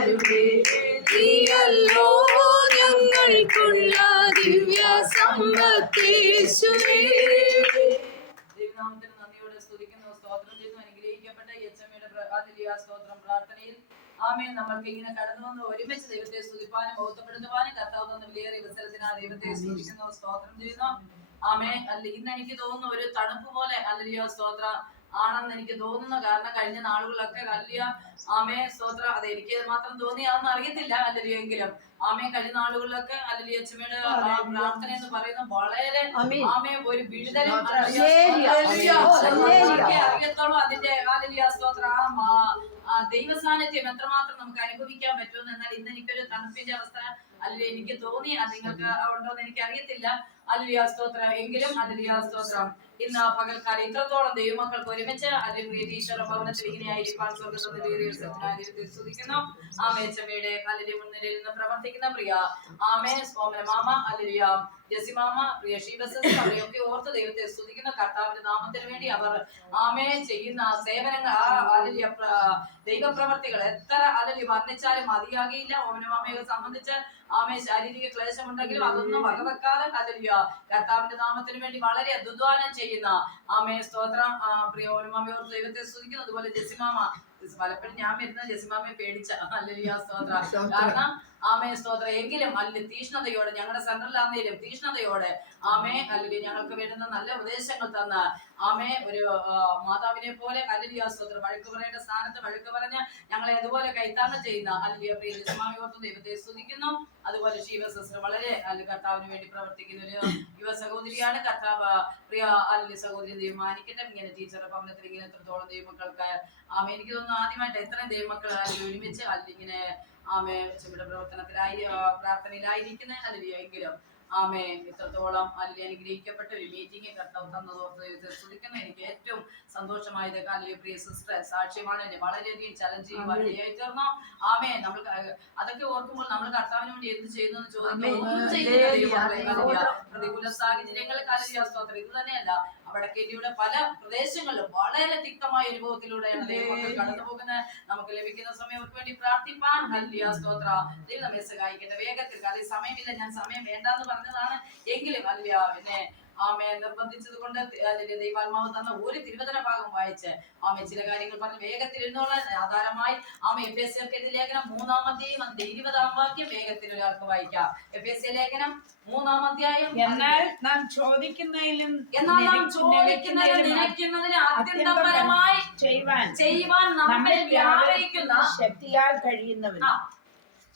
ആരുടെ നീയല്ലോ ദിവ്യ സമ്പത്തേശുവേ ദൈവനാമത്തിന് നന്ദിയോടെ സ്തുതിക്കുന്നു. സ്തോത്രം ചെയ്യുന്നു അനുഗ്രഹിക്കപ്പെട്ട പ്രാർത്ഥനയിലെ സ്തോത്രം പ്രാർത്ഥനയിൽ. ആമേൻ. നമ്മൾക്ക് ഇങ്ങനെ കടന്നു വന്ന് ഒരുമിച്ച് ദൈവത്തെ സ്തുതിപ്പാനും ബോധപ്പെടുത്തുവാനും കർത്താവ് തന്ന അവസരത്തിന് ആ ദൈവത്തെ സ്തുതിക്കുന്നു. സ്തോത്രം ചെയ്യുന്നു. ആമേ അല്ല ഇന്ന് എനിക്ക് തോന്നുന്നു ഒരു തണുപ്പ് പോലെ. അല്ലയോ സ്തോത്ര. ആണെന്ന് എനിക്ക് തോന്നുന്നു. കാരണം കഴിഞ്ഞ നാളുകളിലൊക്കെ കല്യ ആമേ സ്തോത്ര അത് എനിക്ക് മാത്രം തോന്നി അതൊന്നും അറിയത്തില്ല അല്ലയോ എങ്കിലും. ആമേ കഴിഞ്ഞ നാളുകളിലൊക്കെ അല്ലയോ അച്ഛമ്മയുടെ പ്രാർത്ഥന എന്ന് പറയുന്നത് വളരെ ആമയെ ആമേ ഒരു വിടുതലും അറിയത്തോളം അതിന്റെ ഹല്ലേലൂയ സ്തോത്ര ആ മാ- ആ ദൈവ സാന്നിധ്യം എത്രമാത്രം നമുക്ക് അനുഭവിക്കാൻ പറ്റുമെന്ന് എന്നാൽ ഇന്ന് എനിക്കൊരു തണുപ്പിന്റെ അവസ്ഥ അല്ലെ എനിക്ക് തോന്നി അത് നിങ്ങൾക്ക് ഉണ്ടോ എന്ന് എനിക്ക് അറിയത്തില്ല അല്ലിയ സ്തോത്രം. എങ്കിലും അല്ലിയ സ്തോത്രം. ഇന്ന് ആ പകൽക്കാലം ഇത്രത്തോളം ദൈവമക്കൾക്ക് ഒരുമിച്ച് അല്ലെങ്കിൽ ഈശ്വര ഭവനത്തിൽ ഇങ്ങനെ ആയിരിക്കാൻ സ്വർഗത്തിൽ സ്തുതിക്കുന്നു. ആമേ ചമ്മയുടെ അല്ലിയ മുൻനിരയിൽ നിന്ന് പ്രവർത്തിക്കുന്ന പ്രിയ. ആമേ സോമന മാമ അല്ലിയ ജസിമാമ പ്രിയ ശിവസസ് അവരെയൊക്കെ ഓർത്ത് ദൈവത്തെ സ്തുതിക്കുന്ന. കർത്താവിന്റെ നാമത്തിന് വേണ്ടി അവർ ആമേ ചെയ്യുന്ന സേവനങ്ങൾ ആ അല്ലിയ ദൈവപ്രവർത്തികൾ എത്ര അലലി വർണിച്ചാലും മതിയാകിയില്ല. ഓമനമാമയെ സംബന്ധിച്ച് ആമേ ശാരീരിക ക്ലേശമുണ്ടെങ്കിലും അതൊന്നും വകവെക്കാതെ അല്ലിയ കർത്താവിന്റെ നാമത്തിന് വേണ്ടി വളരെ അധ്വാനം ചെയ്യുന്ന ആമേ സ്തോത്രം. പ്രിയ ഓമനമാമയോട് ദൈവത്തെ സ്തുതിക്കുന്നു. അതുപോലെ ജസിമാമ പലപ്പോഴും ഞാൻ വരുന്ന ജസിമാമയെ പേടിച്ച. അല്ലിയ സ്തോത്രം. കാരണം ആമേ സ്തോത്രം. എങ്കിലും അല്ല തീഷ്ണതയോടെ ഞങ്ങളുടെ സെന്ററിലാന്നേലും തീഷ്ണതയോടെ ആമേ അല്ലെങ്കിൽ ഞങ്ങൾക്ക് വേണ്ടുന്ന നല്ല ഉപദേശങ്ങൾ തന്ന ആമേ ഒരു മാതാവിനെ പോലെ അല്ലിയ സ്തോത്ര. വഴക്ക് പറയേണ്ട സ്ഥാനത്ത് വഴക്ക് പറഞ്ഞ് ഞങ്ങളെ അതുപോലെ കൈത്താങ്ങ് ചെയ്യുന്ന അല്ലെങ്കിൽ പ്രിയ ജസ്മായോർത്ത് ദൈവത്തെ സ്തുതിക്കുന്നു. അതുപോലെ ശിവ സിസ്റ്റർ വളരെ അല്ലെ കർത്താവിന് വേണ്ടി പ്രവർത്തിക്കുന്ന ഒരു യുവ സഹോദരിയാണ്. കർത്താവ് പ്രിയ അല്ലെങ്കിൽ സഹോദരി തീരുമാനിക്കട്ടെ ഇങ്ങനെ ടീച്ചറുടെ ഭവനത്തിൽ ഇങ്ങനെ എത്രത്തോളം ദൈവമക്കൾക്ക് ആമേ എനിക്ക് തോന്നുന്നു ആദ്യമായിട്ട് എത്ര ദൈവമക്കൾ ഒരുമിച്ച് അല്ലിങ്ങനെ ആമേ ചെവിടെ പ്രവർത്തനത്തിലായി പ്രാർത്ഥനയിലായിരിക്കുന്നത് പ്രാർത്ഥനയിലായിരിക്കുന്ന. അല്ലെ എങ്കിലും ആമേ ഇത്രത്തോളം അല്ലെ അനുഗ്രഹിക്കപ്പെട്ട ഒരു മീറ്റിംഗ് കർത്താവ് തന്നതോർത്ത് ശ്രദ്ധിക്കുന്ന എനിക്ക് ഏറ്റവും സന്തോഷമായത് അല്ലെ പ്രിയ സിസ്റ്റർ സാക്ഷ്യമാണ് എന്നെ വളരെയധികം ചലഞ്ച് തീർന്നു? ആമേ നമ്മൾ അതൊക്കെ ഓർക്കുമ്പോൾ നമ്മൾ കർത്താവിന് വേണ്ടി എന്ത് ചെയ്യുന്നു. ഹല്ലേലൂയ. പ്രതികൂല സാഹചര്യങ്ങൾ കാലിയ സ്തോത്രം. ഇത് തന്നെയല്ല. വടക്കേന്ത്യയുടെ പല പ്രദേശങ്ങളിലും വളരെ തിക്തമായ അനുഭവത്തിലൂടെയാണ് ദൈവമക്കൾ കടന്നു പോകുന്നത് നമുക്ക് ലഭിക്കുന്ന സമയം അവർക്ക് വേണ്ടി പ്രാർത്ഥിപ്പാൻ ഹല്ലിയ സ്തോത്ര. ദൈവം നമ്മെ സഹായിക്കട്ടെ. വേഗത്തിൽ കാര്യം സമയമില്ല ഞാൻ സമയം വേണ്ടെന്ന് പറഞ്ഞതാണ്. എങ്കിലും അല്ല പിന്നെ ആമെ നിർബന്ധിച്ചത് കൊണ്ട് അതിന്റെ ദൈവാത്മാവ് തന്ന ഒരു തിരുവചന ഭാഗം വായിച്ച് ആമേ ചില കാര്യങ്ങൾ പറഞ്ഞ് വേഗത്തിൽ എഴുന്നോളാൻ ആധാരമായി ആമേ എഫ് എസ് എൽ ലേഖനം മൂന്നാമത്തെയും അതിന്റെ ഇരുപതാം വാക്യം വേഗത്തിൽ ഒരാൾക്ക് വായിക്കാം. എഫ് എസ് ലേഖനം മൂന്നാം അധ്യായം എന്നാൽ നാം ചോദിക്കുന്നതിലും എന്നാൽ നാം ചോദിക്കുന്നതിലും നിനയ്ക്കുന്നതിന് അത്യന്തപരമായി ചെയ്യുവാൻ ചെയ്യുവാൻ നമ്മിൽ വ്യാപരിക്കുന്ന ശക്തിയാൽ കഴിയുന്നവൻ.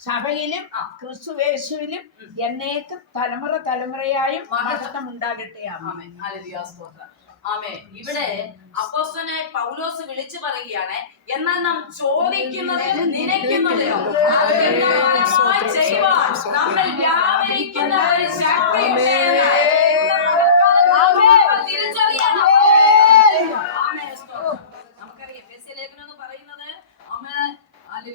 സഭയിലും. ക്രിസ്തുവേശുവിലും എന്നേക്കും തലമുറ തലമുറയായും മഹത്വം ഉണ്ടാകട്ടെ ആമേ. ഇവിടെ അപ്പോസ്തനെ പൗലോസ് വിളിച്ചു പറയുകയാണ് എന്നാൽ നാം ചോദിക്കുന്നത് നിനയ്ക്കുന്നതിനോ ചെയ്യുവാൻ നമ്മൾ വ്യാപരിക്കുന്ന ഒരു ശക്തിയുണ്ട് എന്ന് നമുക്ക് തിരിച്ചറിയണം. ആമേൻ, സ്തോത്രം. നമുക്കറിയാം എഫേസ്യ ലേഖനം എന്ന് പറയുന്നത് ആമേൻ,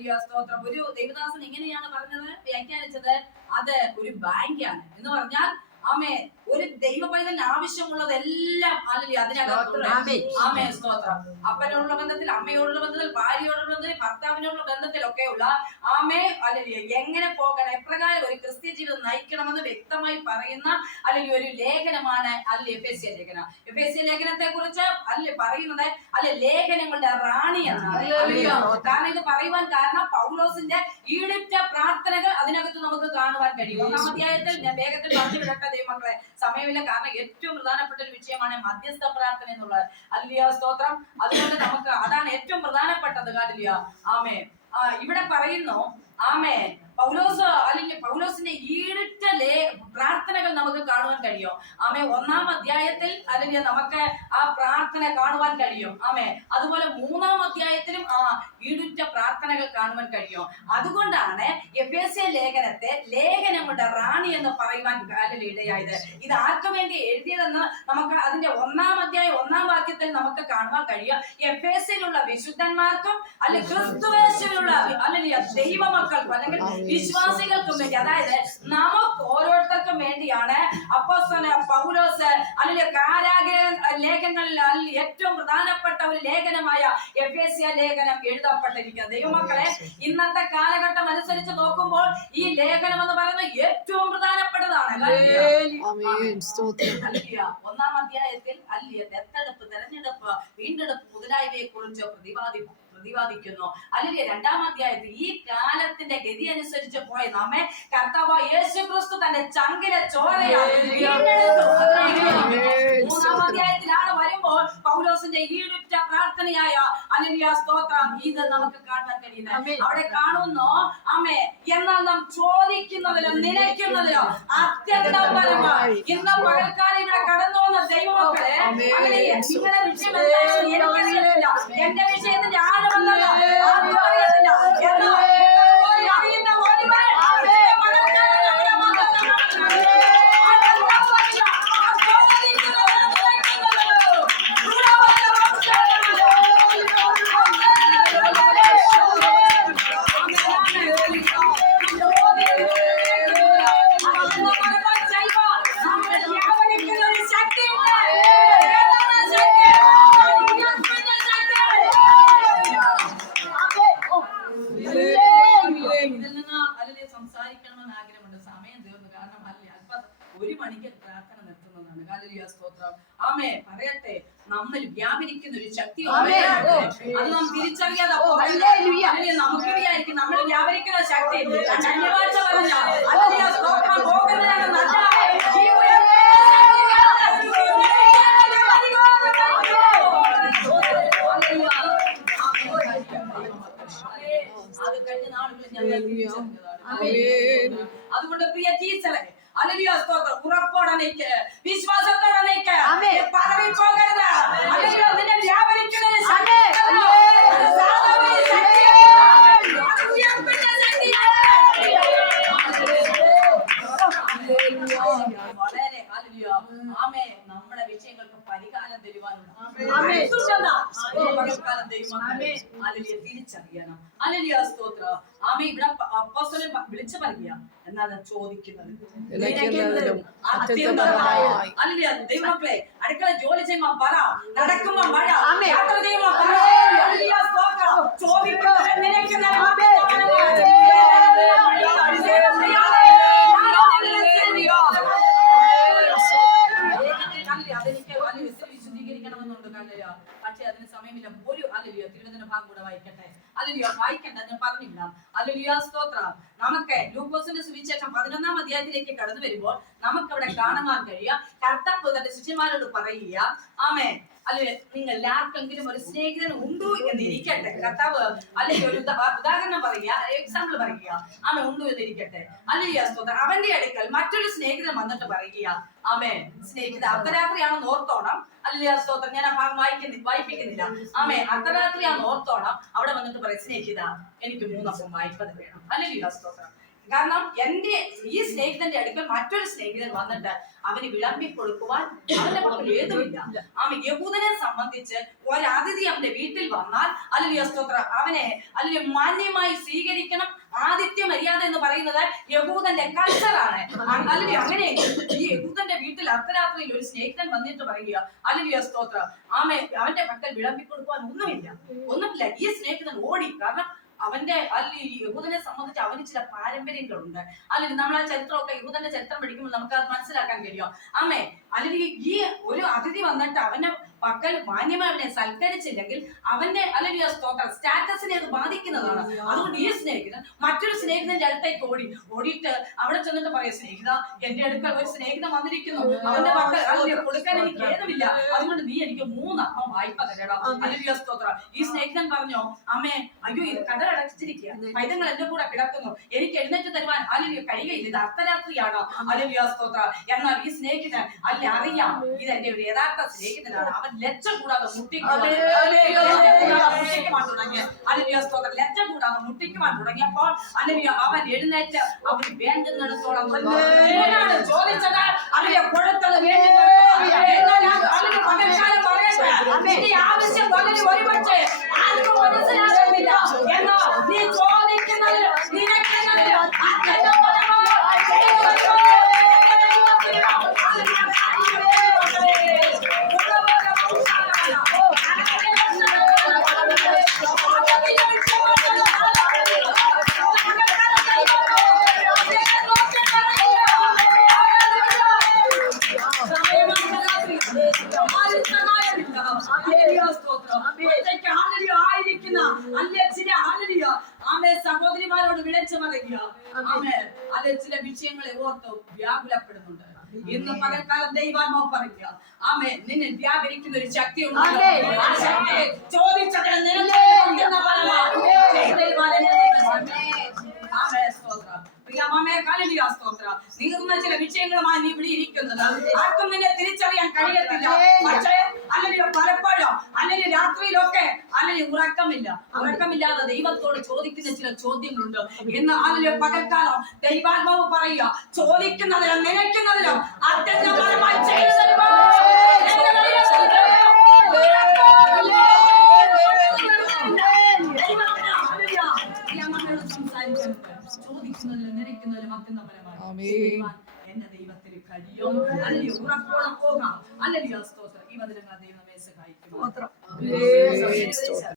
ഹല്ലേലൂയ, സ്തോത്രം ഒരു ദേവദാസൻ എങ്ങനെയാണ് പറഞ്ഞത്? വ്യാഖ്യാനിച്ചത്? അത് ഒരു ബാങ്കാണ് എന്ന് പറഞ്ഞാൽ ആമേ ഒരു ദൈവ ആവശ്യമുള്ളതെല്ലാം അല്ലെങ്കിൽ അതിനകത്ത്. ആമേ സ്തോത്രം. അപ്പനോടുള്ള ബന്ധത്തിൽ അമ്മയോടുള്ള ബന്ധത്തിൽ ഭാര്യയോടുള്ള ബന്ധത്തിൽ ഭർത്താവിനോടുള്ള ബന്ധത്തിലൊക്കെയുള്ള ആമേ അല്ലെങ്കിൽ എങ്ങനെ പോകണം എപ്രകാരം ഒരു ക്രിസ്ത്യ ജീവിതം നയിക്കണമെന്ന് വ്യക്തമായി പറയുന്ന അല്ലെങ്കിൽ ഒരു ലേഖനമാണ് അല്ലെ എഫ് എസ് ലേഖനം. എഫ് എസ് ലേഖനത്തെ കുറിച്ച് അല്ലെ പറയുന്നത് അല്ലെ ലേഖനങ്ങളുടെ റാണി എന്നാണ്. ഹല്ലേലൂയ. കാരണം ഇത് പറയുവാൻ കാരണം പൗലോസിന്റെ ഈടിറ്റ പ്രാർത്ഥനകൾ അതിനകത്ത് നമുക്ക് കാണുവാൻ കഴിയും. ഒന്നാം അധ്യായത്തിൽ ഞാൻ വേഗത്തിൽ പറഞ്ഞു വിടട്ടെ ദൈവമക്കളെ സമയമില്ല. കാരണം ഏറ്റവും പ്രധാനപ്പെട്ട ഒരു വിഷയമാണ് മധ്യസ്ഥ പ്രാർത്ഥന എന്നുള്ളത്. അല്ലിയ സ്തോത്രം. അതുകൊണ്ട് നമുക്ക് അതാണ് ഏറ്റവും പ്രധാനപ്പെട്ടത്. കാലിയ ആമേ ഇവിടെ പറയുന്നു ആമേ പൗലോസ് അല്ലെങ്കിൽ പൗലോസിന്റെ ഈടിറ്റ ലേ പ്രാർത്ഥനകൾ നമുക്ക് കാണുവാൻ കഴിയും. ആമേ ഒന്നാം അധ്യായത്തിൽ അല്ലെങ്കിൽ നമുക്ക് ആ പ്രാർത്ഥന കാണുവാൻ കഴിയും. ആമേ അതുപോലെ മൂന്നാം അധ്യായത്തിലും ആ ഈടുറ്റ പ്രാർത്ഥനകൾ കാണുവാൻ കഴിയും. അതുകൊണ്ടാണ് എഫേസ്യ ലേഖനത്തെ ലേഖനങ്ങളുടെ റാണി എന്ന് പറയുവാൻ കാലിൽ ഇടയായത്. ഇത് ആർക്കു വേണ്ടി എഴുതിയതെന്ന് നമുക്ക് അതിന്റെ ഒന്നാം അധ്യായം ഒന്നാം വാക്യത്തിൽ നമുക്ക് കാണുവാൻ കഴിയും. എഫേസിലുള്ള വിശുദ്ധന്മാർക്കും അല്ലെ ക്രിസ്തുവേശിലുള്ള അല്ലെങ്കിൽ ദൈവമക്കൾക്കും അല്ലെങ്കിൽ വിശ്വാസികൾക്കും വേണ്ടി അതായത് നമുക്ക് ഓരോരുത്തർക്കും വേണ്ടിയാണ് അപ്പോസ് പൗലോസ് അല്ലെങ്കിൽ കാരാഗ്രഹ അല്ലെങ്കിൽ ഏറ്റവും പ്രധാനപ്പെട്ട ഒരു ലേഖനമായ എഫേസ്യ ലേഖനം എഴുതപ്പെട്ടിരിക്കുന്നത്. ദൈവമക്കളെ ഇന്നത്തെ കാലഘട്ടം അനുസരിച്ച് നോക്കുമ്പോൾ ഈ ലേഖനം എന്ന് പറയുന്നത് ഏറ്റവും പ്രധാനപ്പെട്ടതാണ്. ഒന്നാം അധ്യായത്തിൽ അല്ലിയ ദത്തെടുപ്പ് തെരഞ്ഞെടുപ്പ് വീണ്ടെടുപ്പ് മുതലായവയെ കുറിച്ച് പ്രതിപാദി പ്രതിപാദിക്കുന്നു അല്ലെങ്കിൽ രണ്ടാം അധ്യായത്തിൽ ഈ കാലത്തിന്റെ ഗതി അനുസരിച്ച് പോയ നമ്മെ കർത്താവ് യേശു ക്രിസ്തു തന്റെ ചങ്കിലെ ചോരയാണ്. മൂന്നാം അധ്യായത്തിലാണ് വരുമ്പോൾ പൗലോസിന്റെ ഈടുറ്റ പ്രാർത്ഥനയായ അലലിയ സ്തോത്രം. ഇത് നമുക്ക് കാണാൻ കഴിയില്ല അവിടെ കാണുന്നു അമ്മേ എന്നാൽ നാം ചോദിക്കുന്നതിലോ നിലയ്ക്കുന്നതിലോ അത്യന്തം പരമായി ഇന്ന് പകൽക്കാലം ഇവിടെ കടന്നു ദൈവമക്കളെ നിങ്ങളുടെ വിഷയം എന്താണെന്ന് എനിക്കറിയത്തില്ല എന്റെ വിഷയത്തിന്റെ ആഴമെന്നല്ല ആർക്കും അറിയത്തില്ല. എന്നാൽ മണിക്ക് പ്രാർത്ഥന നിർത്തുന്നതാണ് സ്തോത്രം ആമേ പറയട്ടെ നമ്മൾ വ്യാപരിക്കുന്ന ഒരു ശക്തി. അത് നാം തിരിച്ചറിയാതെ. നമുക്ക് വിചാരിക്കും നമ്മൾ വ്യാപരിക്കുന്ന ശക്തി അന്യഭാഷ പറഞ്ഞ സ്തോത്രം പോകുന്നതാണ് നല്ല. അതുകൊണ്ട് പ്രിയ ടീച്ചറെ അലലിയ സ്തോത്രം. ഉറപ്പോടെ നിൽക്ക്. വിശ്വാസത്തോടെ നിൽക്ക്. ആമേൻ. നീ പതറിപ്പോകരുത് അലലിയ നിന്നെ വ്യാപരിക്കുന്ന ഒരു ശക്തി ആമേൻ. ഉണ്ടല്ലോ. അത് സാധാരണ ഒരു ശക്തിയല്ല. അത് ഉയർത്തുന്ന ശക്തിയാണ്. വളരെ ഹല്ലേലൂയ. ആമേ നമ്മുടെ വിഷയങ്ങൾക്ക് പരിഹാരം തരുവാനുണ്ട് ആമേൻ. സുഷമ, ഈ പകൽക്കാലം ദൈവമക്കളെ ഹല്ലേലൂയ തിരിച്ചറിയണം. അലലിയ സ്തോത്ര. ആമേ ഇവിടെ അപ്പോസ്തലൻ വിളിച്ചു പറയുക എന്നാണ് ചോദിക്കുന്നത്. ഹല്ലേലൂയ ദൈവമക്കളെ അടുക്കള ജോലി ചെയ്യുമ്പോ പറ. നടക്കുമ്പോ മഴ ദൈവം യാത്ര ചെയ്യുമ്പോ പറ. ആമേൻ. ഹല്ലേലൂയ സ്തോത്രം ചോദിക്കുന്നതിനും നിലയ്ക്കുന്നതിനും ആമേൻ. അതെനിക്ക് വലിയ വിശദീകരിക്കണമെന്നുണ്ട് കല്ലയ പക്ഷെ അതിന് സമയമില്ല ഒരു അലലിയ തിരുവനന്തപുരം ഭാഗം കൂടെ വായിക്കട്ടെ? അലലിയ വായിക്കണ്ട ഞാൻ പറഞ്ഞില്ല. അലലിയ സ്തോത്ര. നമുക്ക് ലൂക്കോസിന്റെ സുവിശേഷം പതിനൊന്നാം അധ്യായത്തിലേക്ക് കടന്നു വരുമ്പോൾ നമുക്ക് അവിടെ കാണുവാൻ കഴിയുക. കർത്താവ് തന്റെ ശിഷ്യന്മാരോട് പറയുക. ആമേ അല്ലെ നിങ്ങൾ ആർക്കെങ്കിലും ഒരു സ്നേഹിതൻ ഉണ്ടോ എന്ന് ഇരിക്കട്ടെ. കർത്താവ് അല്ലെങ്കിൽ ഒരു ഉദാഹരണം പറയുക എക്സാമ്പിൾ പറയുക. ആമേ ഉണ്ടോ എന്ന് ഇരിക്കട്ടെ. അല്ലെങ്കിൽ അവന്റെ അടുക്കൽ മറ്റൊരു സ്നേഹിതൻ വന്നിട്ട് പറയുക. ആമേ സ്നേഹിത അർദ്ധരാത്രിയാണെന്ന് ഓർത്തോണം. അല്ലെ സ്തോത്രം. ഞാൻ ആ ഭാഗം വായിക്കുന്നില്ല വായിപ്പിക്കുന്നില്ല. ആമേ അർദ്ധരാത്രിയാണെന്ന് ഓർത്തോണം. അവിടെ വന്നിട്ട് പറയും സ്നേഹിത എനിക്ക് മൂന്നപ്പം വായ്പത് വേണം അല്ലെങ്കിൽ സ്തോത്രം. കാരണം എന്റെ ഈ സ്നേഹിതന്റെ അടുക്കൽ മറ്റൊരു സ്നേഹിതൻ വന്നിട്ട് അവന് വിളമ്പി കൊടുക്കുവാൻ അവന്റെ പക്കൽ ഏതുമില്ല. ആ യഹൂദനെ സംബന്ധിച്ച് ഒരതിഥി അവന്റെ വീട്ടിൽ വന്നാൽ അല്ലെങ്കിൽ സ്തോത്ര അവനെ അല്ലെങ്കിൽ മാന്യമായി സ്വീകരിക്കണം. ആദിത്യ മര്യാദ എന്ന് പറയുന്നത് യഹൂദന്റെ കൾച്ചറാണ്. അല്ലെങ്കിൽ അങ്ങനെ ഈ യഹൂദന്റെ വീട്ടിൽ അർദ്ധരാത്രിയിൽ ഒരു സ്നേഹിതൻ വന്നിട്ട് പറയുക അല്ലെങ്കിൽ സ്തോത്ര ആമെ അവന്റെ പക്കൽ വിളമ്പി കൊടുക്കുവാൻ ഒന്നുമില്ല. ഒന്നുമില്ല. ഈ സ്നേഹിതൻ ഓടി കാരണം അവന്റെ അല്ലെങ്കിൽ യഹൂദനെ സംബന്ധിച്ച് അവന് ചില പാരമ്പര്യങ്ങളുണ്ട്. അല്ലെങ്കിൽ നമ്മൾ ആ ചരിത്രമൊക്കെ യഹൂദന്റെ ചരിത്രം പഠിക്കുമ്പോൾ നമുക്ക് അത് മനസ്സിലാക്കാൻ കഴിയും. ആമേ അല്ലെങ്കിൽ ഈ ഒരു അതിഥി വന്നിട്ട് അവന്റെ പക്കൽ മാന്യമായി അവനെ സൽക്കരിച്ചില്ലെങ്കിൽ അവന്റെ അല്ലെങ്കിൽ സ്തോത്രം സ്റ്റാറ്റസിനെ അത് ബാധിക്കുന്നതാണ്. അതുകൊണ്ട് ഈ സ്നേഹിതൻ മറ്റൊരു സ്നേഹിതന്റെ അടുത്തേക്ക് ഓടി ഓടിയിട്ട് അവിടെ ചെന്നിട്ട് പറയാം സ്നേഹിത എന്റെ അടുക്കൽ ഒരു സ്നേഹിതം വന്നിരിക്കുന്നു. അവന്റെ പക്കൽ അല്ലെങ്കിൽ കൊടുക്കാൻ എനിക്ക് ഏതുമില്ല. അതുകൊണ്ട് നീ എനിക്ക് മൂന്ന് അപ്പം വായ്പ തരണം അല്ലെങ്കിൽ സ്തോത്രം. ഈ സ്നേഹിതൻ പറഞ്ഞോ അമ്മേ അയ്യോ ഇത് കടലടച്ചിരിക്കുക. പൈതങ്ങൾ എന്റെ കൂടെ കിടക്കുന്നു. എനിക്ക് എഴുന്നേറ്റ് തരുവാൻ അല്ലെങ്കിൽ കഴിയുകയില്ല. ഇത് അർദ്ധരാത്രിയാണ് അല്ലെങ്കിൽ സ്തോത്രം. എന്നാൽ ഈ സ്നേഹിതൻ അല്ല അറിയാം. ഇത് എന്റെ ഒരു യഥാർത്ഥ സ്നേഹിതനാണ്. അവൻ ലജ്ജ കൂടാതെ മുട്ടിക്കുവാൻ തുടങ്ങി. അല്ലെങ്കിൽ സ്തോത്രം ലജ്ജ കൂടാതെ മുട്ടിക്കുവാൻ തുടങ്ങിയപ്പോൾ അല്ലെങ്കിൽ അവൻ എഴുന്നേറ്റ് അവൻ വേണ്ടുന്നിടത്തോളം ചോദിച്ചത്? അല്ലെങ്കിൽ കൊടുത്തത് പകൽക്കാലം പറയട്ടെ നിന്റെ ആവശ്യം വളരെ ഒരുപക്ഷെ ആർക്കും മനസ്സിലാകുന്നില്ല. എന്നോ നീ ചോദിക്കുന്നത് നിനക്കുന്നതിന് അത്യന്തപരമായ ആയിരിക്കുന്ന അല്ലച്ചിന്റെ ആലലിയ. ആമേ സഹോദരിമാരോട് വിളിച്ചു പറയുക. ആമേ അല്ലെ ചില വിഷയങ്ങളെ ഓർത്ത് വ്യാകുലപ്പെടുന്നുണ്ട്. ഇന്ന് പകൽക്കാലം ദൈവാത്മാവ് പറയുക. ആമേ നിന്നെ വ്യാപരിക്കുന്ന ഒരു ശക്തി ഉണ്ട്. ആ ശക്തിയെ ചോദിച്ചതിന് നിലനിൽക്കുന്ന പ്രിയ മാമേ കാലിയ സ്തോത്ര. നീങ്ങുന്ന ചില വിഷയങ്ങളുമായി നീ വിളിയിരിക്കുന്നത് ആർക്കും നിന്നെ തിരിച്ചറിയാൻ കഴിയത്തില്ല. പക്ഷേ അല്ലെങ്കിൽ പലപ്പോഴും അല്ലെങ്കിൽ രാത്രിയിലൊക്കെ അല്ലെങ്കിൽ ഉറക്കമില്ല. ഉറക്കമില്ലാതെ ദൈവത്തോട് ചോദിക്കുന്ന ചില ചോദ്യങ്ങളുണ്ട്. എന്ന് അല്ലെങ്കിൽ പകൽക്കാലം ദൈവാത്മാവ് പറയുക ചോദിക്കുന്നതിലും നനയ്ക്കുന്നതിലും അത്യന്തപരമായി store